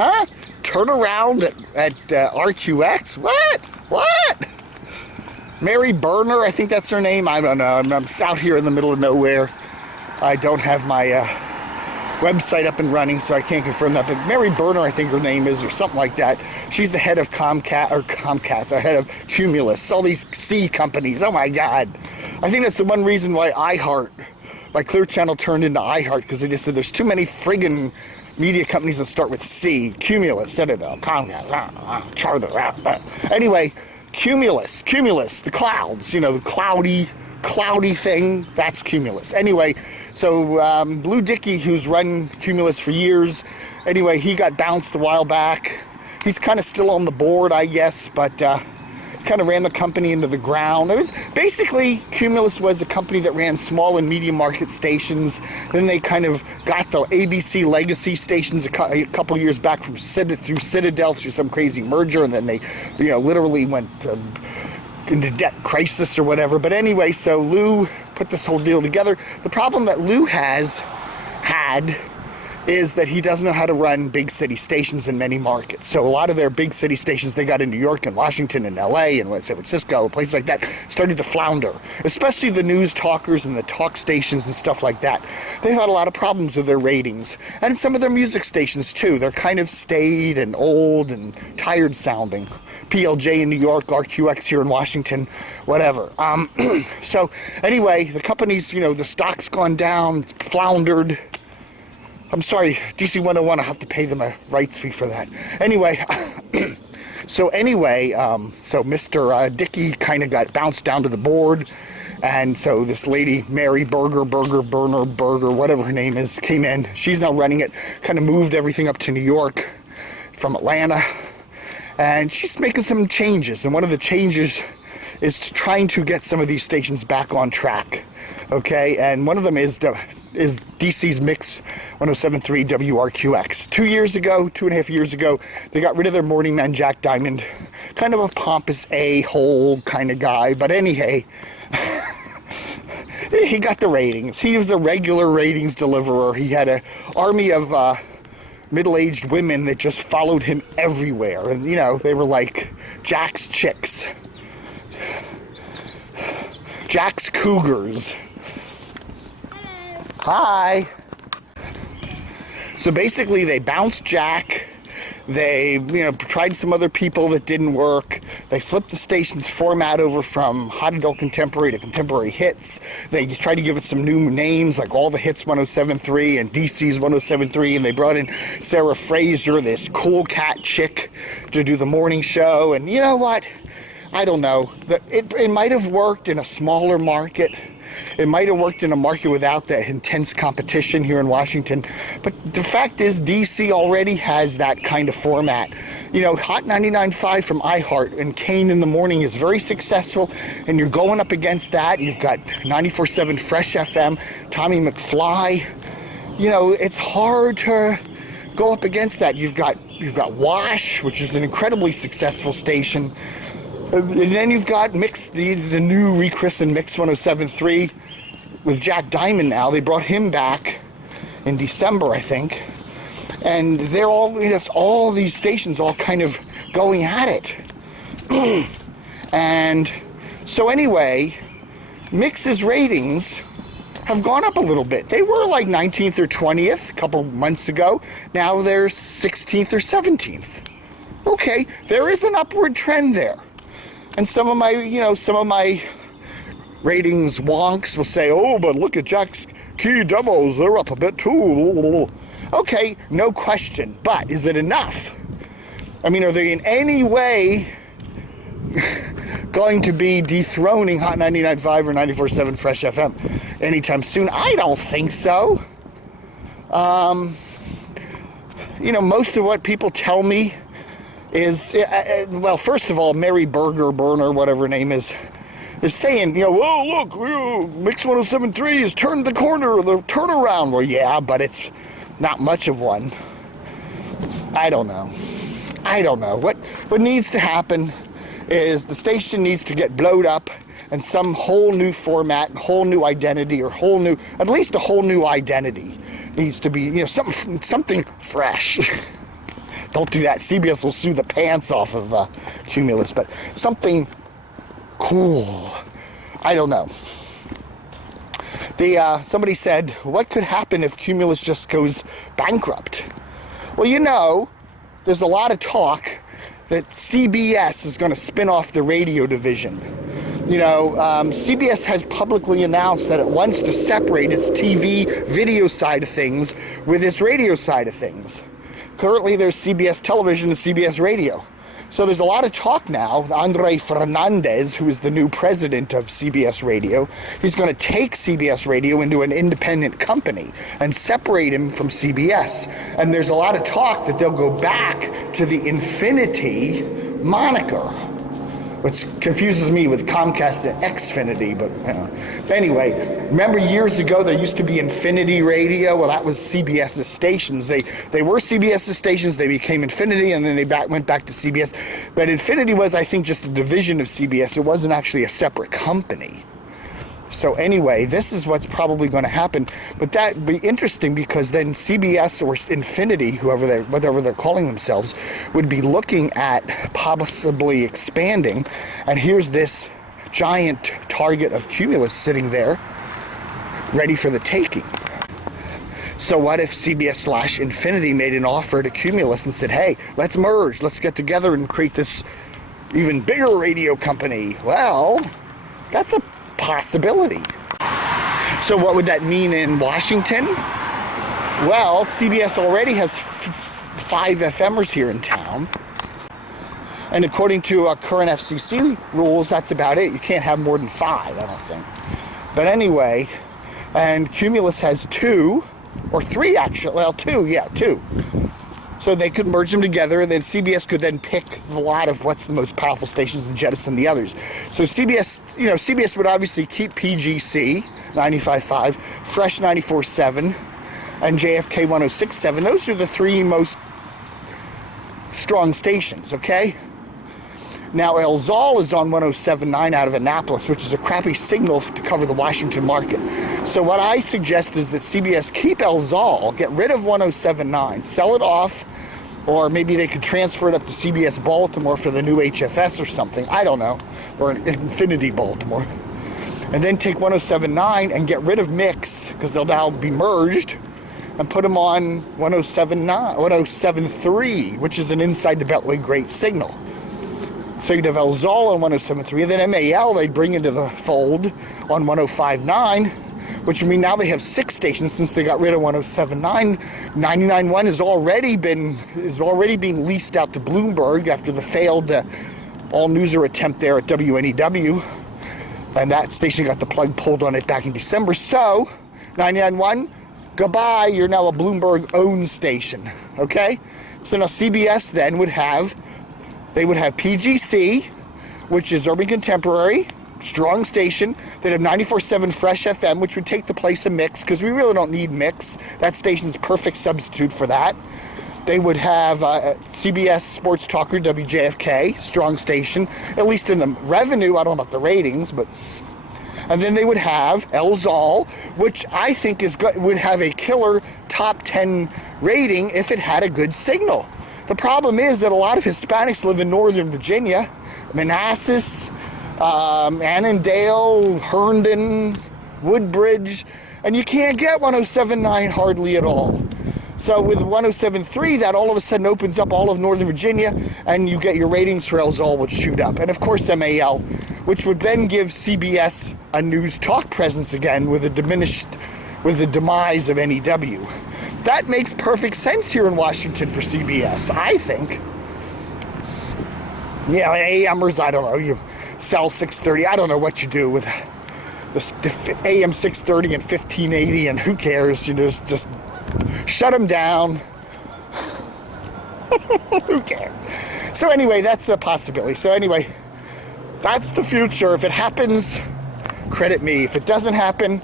Huh? Turn around at RQX? What? Mary Berner, I think that's her name. I don't know. I'm out here in the middle of nowhere. I don't have my website up and running, so I can't confirm that. But Mary Berner, I think her name is, or something like that. She's the head of Comcast, or head of Cumulus, all these C companies. Oh my God. I think that's the one reason why Clear Channel turned into iHeart, because they just said there's too many friggin' media companies that start with C. Cumulus, Comcast, Charter. Anyway, Cumulus, the clouds, the cloudy thing, that's Cumulus. Anyway, so Blue Dicky, who's run Cumulus for years, anyway, he got bounced a while back. He's kind of still on the board, I guess, but kind of ran the company into the ground. It was basically, Cumulus was a company that ran small and medium market stations. Then they kind of got the ABC legacy stations a couple years back through Citadel through some crazy merger, and then they, literally went into debt crisis or whatever. But anyway, so Lou put this whole deal together. The problem that Lou has had is that he doesn't know how to run big city stations in many markets. So a lot of their big city stations they got in New York and Washington and LA and San Francisco, places like that, started to flounder, especially the news talkers and the talk stations and stuff like that. They've had a lot of problems with their ratings, and some of their music stations too. They're kind of staid and old and tired sounding. PLJ in New York, RQX here in Washington, whatever. So anyway, the company's, the stock's gone down, it's floundered. I'm sorry, DC101, I have to pay them a rights fee for that. Anyway, so Mr. Dickey kind of got bounced down to the board, and so this lady, Mary Berner, whatever her name is, came in. She's now running it, kind of moved everything up to New York from Atlanta, and she's making some changes, and one of the changes is trying to get some of these stations back on track, okay? And one of them is DC's Mix 107.3 WRQX. 2.5 years ago, they got rid of their morning man, Jack Diamond. Kind of a pompous a-hole kind of guy, but anyhow, he got the ratings. He was a regular ratings deliverer. He had an army of middle-aged women that just followed him everywhere. And, they were like Jack's chicks. Jack's cougars. Hi. So basically they bounced Jack. They, tried some other people that didn't work. They flipped the station's format over from hot adult contemporary to contemporary hits. They tried to give it some new names, like All the Hits 107.3 and DC's 107.3, and they brought in Sarah Fraser, this cool cat chick, to do the morning show. And you know what? I don't know. It might have worked in a smaller market. It might have worked in a market without the intense competition here in Washington. But the fact is, DC already has that kind of format. Hot 99.5 from iHeart and Kane in the Morning is very successful, and you're going up against that. You've got 94.7 Fresh FM, Tommy McFly. It's hard to go up against that. You've got Wash, which is an incredibly successful station. And then you've got the new re-christened Mix 107.3 with Jack Diamond now. They brought him back in December, I think. And they're all these stations all kind of going at it. And so anyway, Mix's ratings have gone up a little bit. They were like 19th or 20th a couple months ago. Now they're 16th or 17th. Okay, there is an upward trend there. And some of my ratings wonks will say, oh, but look at Jack's key demos, they're up a bit too. Okay, no question, but is it enough? I mean, are they in any way going to be dethroning Hot 99.5 or 94.7 Fresh FM anytime soon? I don't think so. Most of what people tell me is, well, first of all, Mary Berner, whatever her name is saying, well, look, Mix 107.3 has turned the corner, the turnaround. Well, yeah, but it's not much of one. I don't know. What needs to happen is the station needs to get blowed up and some whole new format and whole new identity, or at least a whole new identity needs to be, something fresh. Don't do that. CBS will sue the pants off of Cumulus. But something cool. I don't know. Somebody said, what could happen if Cumulus just goes bankrupt? Well, you know, there's a lot of talk that CBS is going to spin off the radio division. You know, CBS has publicly announced that it wants to separate its TV video side of things with its radio side of things. Currently, there's CBS Television and CBS Radio. So there's a lot of talk now. Andre Fernandez, who is the new president of CBS Radio, he's going to take CBS Radio into an independent company and separate him from CBS. And there's a lot of talk that they'll go back to the Infinity moniker, which confuses me with Comcast and Xfinity, but anyway, remember years ago there used to be Infinity Radio? Well, that was CBS's stations. They were CBS's stations, they became Infinity, and then they went back to CBS. But Infinity was, I think, just a division of CBS. It wasn't actually a separate company. So anyway, this is what's probably going to happen. But that'd be interesting because then CBS or Infinity, whatever they're calling themselves, would be looking at possibly expanding. And here's this giant target of Cumulus sitting there, ready for the taking. So what if CBS/Infinity made an offer to Cumulus and said, hey, let's merge, let's get together and create this even bigger radio company? Well, that's a possibility. So what would that mean in Washington? Well, CBS already has 5 FMers here in town. And according to current FCC rules, that's about it. You can't have more than 5, I don't think. But anyway, and Cumulus has 2, or 3 actually. Well, 2. So they could merge them together, and then CBS could then pick the lot of what's the most powerful stations and jettison the others. So CBS would obviously keep PGC 95.5, Fresh 94.7, and JFK 106.7. Those are the 3 most strong stations, okay? Now, El Zal is on 107.9 out of Annapolis, which is a crappy signal to cover the Washington market. So what I suggest is that CBS keep El Zal, get rid of 107.9, sell it off, or maybe they could transfer it up to CBS Baltimore for the new HFS or something. I don't know. Or Infinity Baltimore. And then take 107.9 and get rid of Mix, because they'll now be merged, and put them on 107.3, which is an inside the Beltway great signal. So you'd have El Zal on 107.3, and then MAL they'd bring into the fold on 105.9, which would mean now they have 6 stations since they got rid of 107.9. 99.1 is already being leased out to Bloomberg after the failed all-newser attempt there at WNEW, and that station got the plug pulled on it back in December. So 99.1, goodbye, you're now a Bloomberg-owned station, okay? So now CBS then would have PGC, which is Urban Contemporary, strong station. They'd have 94.7 Fresh FM, which would take the place of Mix, because we really don't need Mix. That station's a perfect substitute for that. They would have CBS Sports Talker, WJFK, strong station, at least in the revenue. I don't know about the ratings, but... And then they would have El Zal, which I think would have a killer top 10 rating if it had a good signal. The problem is that a lot of Hispanics live in Northern Virginia, Manassas, Annandale, Herndon, Woodbridge, and you can't get 107.9 hardly at all. So with 107.3, that all of a sudden opens up all of Northern Virginia, and you get your ratings for El Zal would shoot up. And of course MAL, which would then give CBS a news talk presence again with the demise of NEW. That makes perfect sense here in Washington for CBS, I think. Yeah, AMers, I don't know, you sell 630, I don't know what you do with the AM 630 and 1580, and who cares, you know, just shut them down. Who cares? So anyway, that's the possibility. So anyway, that's the future. If it happens, credit me. If it doesn't happen,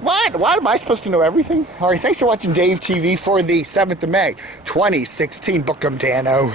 what? Why am I supposed to know everything? All right, thanks for watching Dave TV for the 7th of May, 2016. Book 'em, Dano.